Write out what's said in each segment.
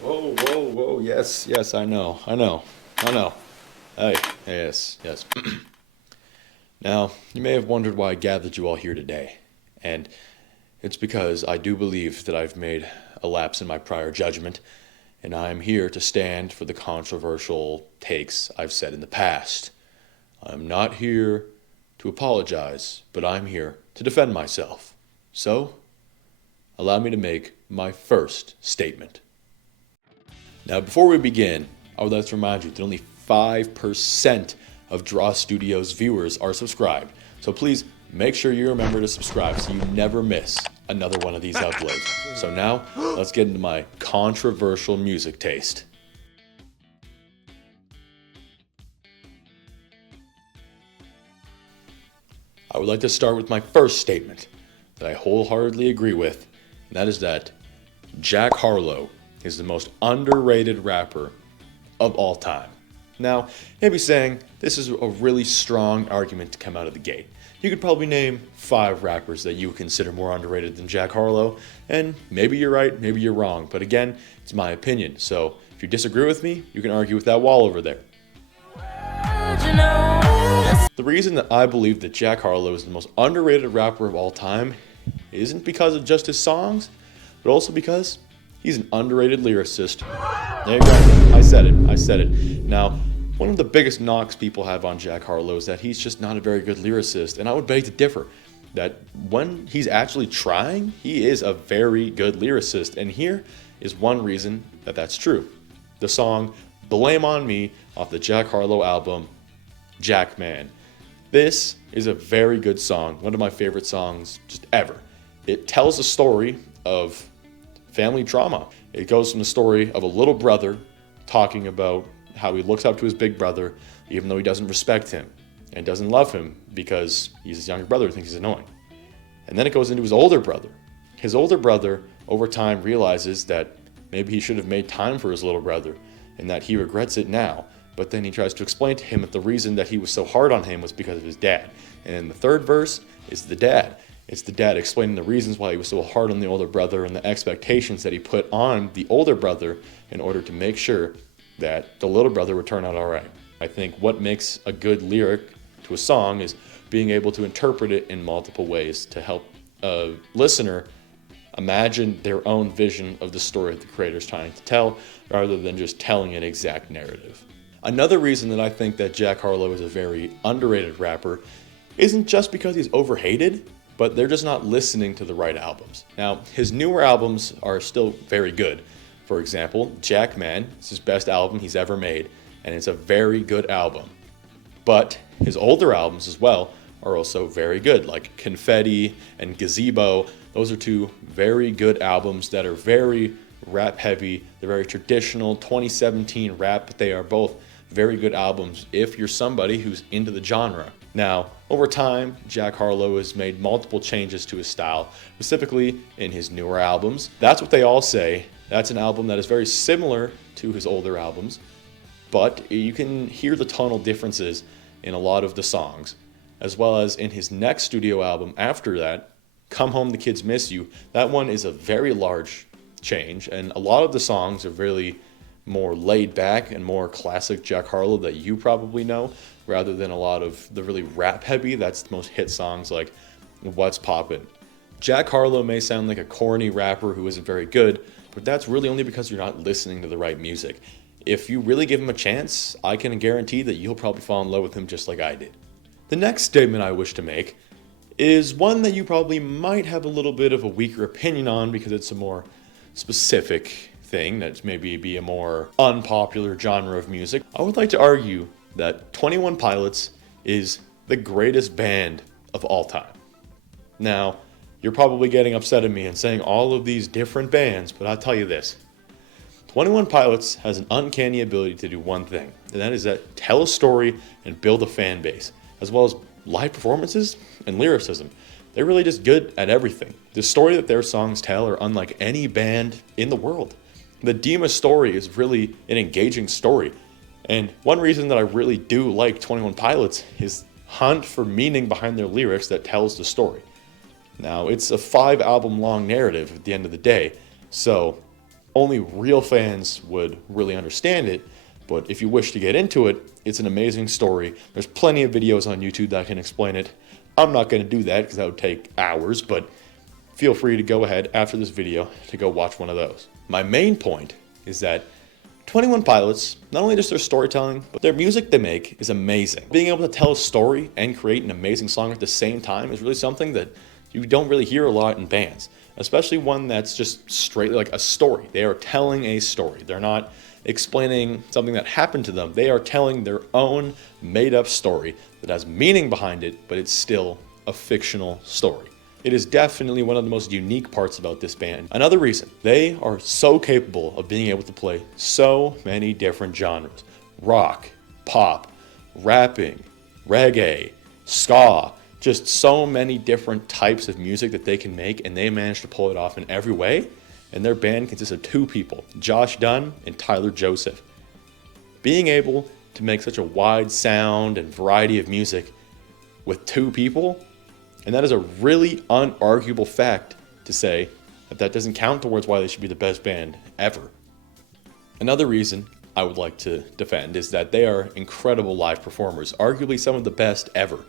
Whoa, whoa, whoa. Yes, yes, I know. I know. I know. Hey, yes, yes. Now, you may have wondered why I gathered you all here today. And it's because I do believe that I've made a lapse in my prior judgment, and I am here to stand for the controversial takes I've said in the past. I'm not here to apologize, but I'm here to defend myself. So, allow me to make my first statement. Now, before we begin, I would like to remind you that only 5% of JRaW-STUDIOS viewers are subscribed. So please make sure you remember to subscribe so you never miss another one of these uploads. So now, let's get into my controversial music taste. I would like to start with my first statement that I wholeheartedly agree with, and that is that Jack Harlow is the most underrated rapper of all time. Now, you may be saying this is a really strong argument to come out of the gate. You could probably name 5 rappers that you would consider more underrated than Jack Harlow, and maybe you're right, maybe you're wrong, but again, it's my opinion. So if you disagree with me, you can argue with that wall over there. The reason that I believe that Jack Harlow is the most underrated rapper of all time isn't because of just his songs, but also because he's an underrated lyricist. There you go. I said it. Now, one of the biggest knocks people have on Jack Harlow is that he's just not a very good lyricist, and I would beg to differ. That when he's actually trying, he is a very good lyricist, and here is one reason that that's true. The song Blame on Me off the Jack Harlow album, Jackman. This is a very good song, one of my favorite songs just ever. It tells a story of family drama. It goes from the story of a little brother talking about how he looks up to his big brother even though he doesn't respect him and doesn't love him because he's his younger brother and thinks he's annoying. And then it goes into his older brother. His older brother, over time, realizes that maybe he should have made time for his little brother and that he regrets it now. But then he tries to explain to him that the reason that he was so hard on him was because of his dad. And in the third verse is the dad. It's the dad explaining the reasons why he was so hard on the older brother and the expectations that he put on the older brother in order to make sure that the little brother would turn out all right. I think what makes a good lyric to a song is being able to interpret it in multiple ways to help a listener imagine their own vision of the story that the creator is trying to tell rather than just telling an exact narrative. Another reason that I think that Jack Harlow is a very underrated rapper isn't just because he's overhated, but they're just not listening to the right albums. Now, his newer albums are still very good. For example, Jackman is his best album he's ever made, and it's a very good album. But his older albums as well are also very good, like Confetti and Gazebo. Those are 2 very good albums that are very rap heavy. They're very traditional 2017 rap, but they are both very good albums if you're somebody who's into the genre. Now, over time, Jack Harlow has made multiple changes to his style, specifically in his newer albums. That's what they all say. That's an album that is very similar to his older albums, but you can hear the tonal differences in a lot of the songs, as well as in his next studio album after that, Come Home the Kids Miss You. That one is a very large change, and a lot of the songs are really more laid back and more classic Jack Harlow that you probably know, rather than a lot of the really rap heavy, that's the most hit songs like What's Poppin'. Jack Harlow may sound like a corny rapper who isn't very good, but that's really only because you're not listening to the right music. If you really give him a chance, I can guarantee that you'll probably fall in love with him just like I did. The next statement I wish to make is one that you probably might have a little bit of a weaker opinion on because it's a more specific thing that maybe be a more unpopular genre of music. I would like to argue that 21 Pilots is the greatest band of all time. Now, you're probably getting upset at me and saying all of these different bands, but I'll tell you this. 21 Pilots has an uncanny ability to do one thing, and that is that tell a story and build a fan base, as well as live performances and lyricism. They're really just good at everything. The story that their songs tell are unlike any band in the world. The Dima story is really an engaging story. And one reason that I really do like 21 Pilots is hunt for meaning behind their lyrics that tells the story. Now, it's a 5-album long narrative at the end of the day, so Only real fans would really understand it, but if you wish to get into it, it's an amazing story. There's plenty of videos on YouTube that can explain it. I'm not going to do that because that would take hours, but feel free to go ahead after this video to go watch one of those. My main point is that 21 Pilots, not only just their storytelling, but their music they make is amazing. Being able to tell a story and create an amazing song at the same time is really something that you don't really hear a lot in bands, especially one that's just straight like a story. They are telling a story. They're not explaining something that happened to them. They are telling their own made-up story that has meaning behind it, but it's still a fictional story. It is definitely one of the most unique parts about this band. Another reason, they are so capable of being able to play so many different genres. Rock, pop, rapping, reggae, ska, just so many different types of music that they can make, and they manage to pull it off in every way. And their band consists of two people, Josh Dun and Tyler Joseph. Being able to make such a wide sound and variety of music with two people, and that is a really unarguable fact to say that doesn't count towards why they should be the best band ever. Another reason I would like to defend is that they are incredible live performers, arguably some of the best ever.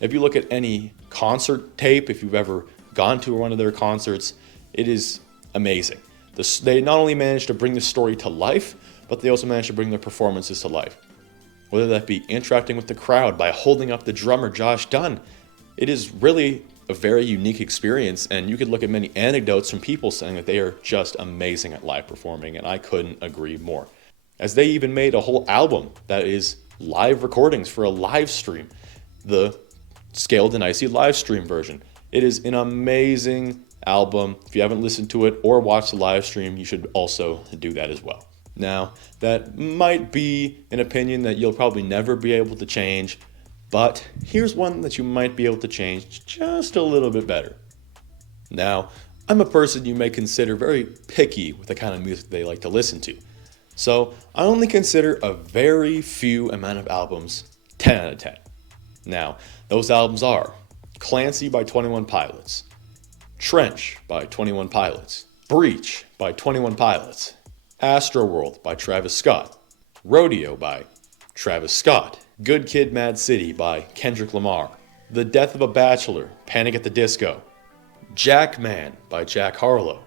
If you look at any concert tape, if you've ever gone to one of their concerts, it is amazing. They not only manage to bring the story to life, but they also manage to bring their performances to life. Whether that be interacting with the crowd by holding up the drummer Josh Dun, it is really a very unique experience, and you could look at many anecdotes from people saying that they are just amazing at live performing, and I couldn't agree more. As they even made a whole album that is live recordings for a live stream, the Scaled and Icy live stream version. It is an amazing album. If you haven't listened to it or watched the live stream, you should also do that as well. Now, that might be an opinion that you'll probably never be able to change, but here's one that you might be able to change just a little bit better. Now, I'm a person you may consider very picky with the kind of music they like to listen to. So I only consider a very few amount of albums 10 out of 10. Now, those albums are Clancy by 21 Pilots, Trench by 21 Pilots, Breach by 21 Pilots, Astroworld by Travis Scott, Rodeo by Travis Scott, Good Kid Mad City by Kendrick Lamar, The Death of a Bachelor, Panic at the Disco, Jackman by Jack Harlow,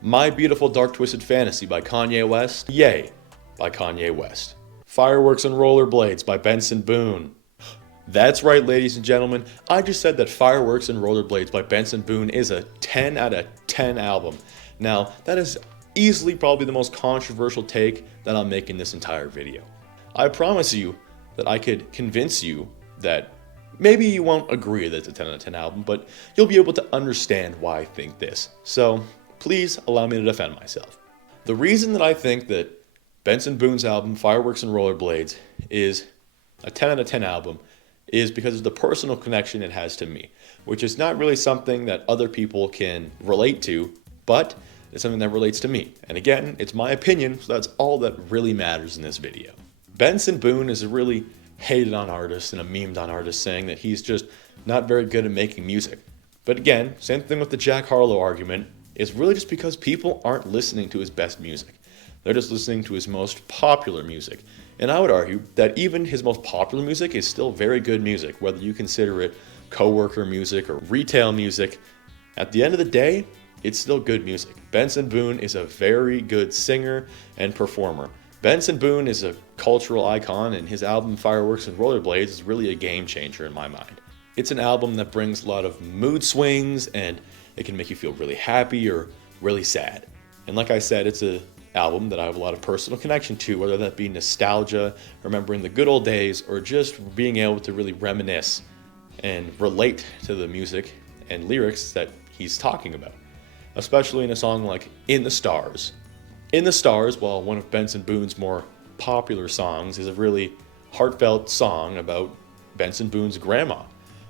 My Beautiful Dark Twisted Fantasy by Kanye West, Yay by Kanye West, Fireworks and Rollerblades by Benson Boone. That's right, ladies and gentlemen, I just said that Fireworks and Rollerblades by Benson Boone is a 10 out of 10 album. Now, that is easily probably the most controversial take that I'll make in this entire video. I promise you that I could convince you that maybe you won't agree that it's a 10 out of 10 album, but you'll be able to understand why I think this. So please allow me to defend myself. The reason that I think that Benson Boone's album, Fireworks and Rollerblades, is a 10 out of 10 album is because of the personal connection it has to me, which is not really something that other people can relate to, but it's something that relates to me. And again, it's my opinion, so that's all that really matters in this video. Benson Boone is a really hated on artist and a memed on artist, saying that he's just not very good at making music. But again, same thing with the Jack Harlow argument, is really just because people aren't listening to his best music. They're just listening to his most popular music. And I would argue that even his most popular music is still very good music, whether you consider it coworker music or retail music. At the end of the day, it's still good music. Benson Boone is a very good singer and performer. Benson Boone is a cultural icon, and his album Fireworks and Rollerblades is really a game changer in my mind. It's an album that brings a lot of mood swings, and it can make you feel really happy or really sad. And like I said, it's an album that I have a lot of personal connection to, whether that be nostalgia, remembering the good old days, or just being able to really reminisce and relate to the music and lyrics that he's talking about. Especially in a song like In the Stars. In the Stars, while one of Benson Boone's more popular songs, is a really heartfelt song about Benson Boone's grandma,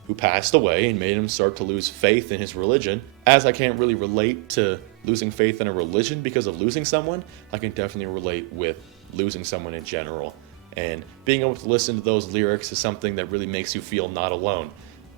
who passed away and made him start to lose faith in his religion. As I can't really relate to losing faith in a religion because of losing someone, I can definitely relate with losing someone in general. And being able to listen to those lyrics is something that really makes you feel not alone.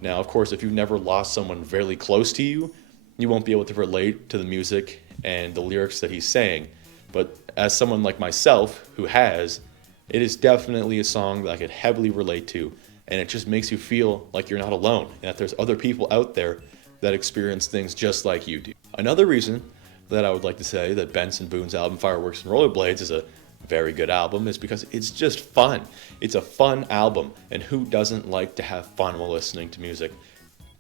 Now, of course, if you've never lost someone very close to you, you won't be able to relate to the music and the lyrics that he's saying. But as someone like myself who has, it is definitely a song that I could heavily relate to, and it just makes you feel like you're not alone, and that there's other people out there that experience things just like you do. Another reason that I would like to say that Benson Boone's album Fireworks and Rollerblades is a very good album is because it's just fun. It's a fun album, and who doesn't like to have fun while listening to music?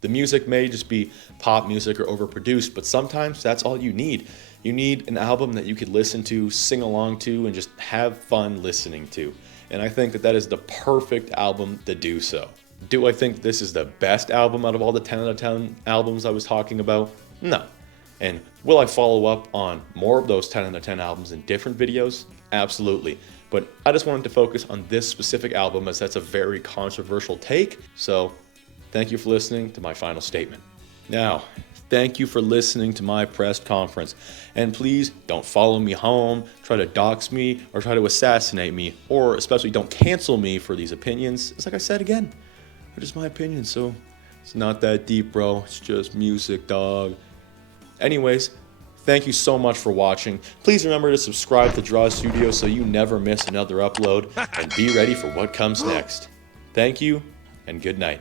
The music may just be pop music or overproduced, but sometimes that's all you need. You need an album that you could listen to, sing along to, and just have fun listening to. And I think that that is the perfect album to do so. Do I think this is the best album out of all the 10 out of 10 albums I was talking about? No. And will I follow up on more of those 10 out of 10 albums in different videos? Absolutely. But I just wanted to focus on this specific album as that's a very controversial take. So thank you for listening to my final statement. Now, thank you for listening to my press conference. And please don't follow me home, try to dox me, or try to assassinate me, or especially don't cancel me for these opinions. It's like I said again, they're just my opinions, so it's not that deep, bro. It's just music, dog. Anyways, thank you so much for watching. Please remember to subscribe to JRaW-STUDIOS so you never miss another upload, and be ready for what comes next. Thank you, and good night.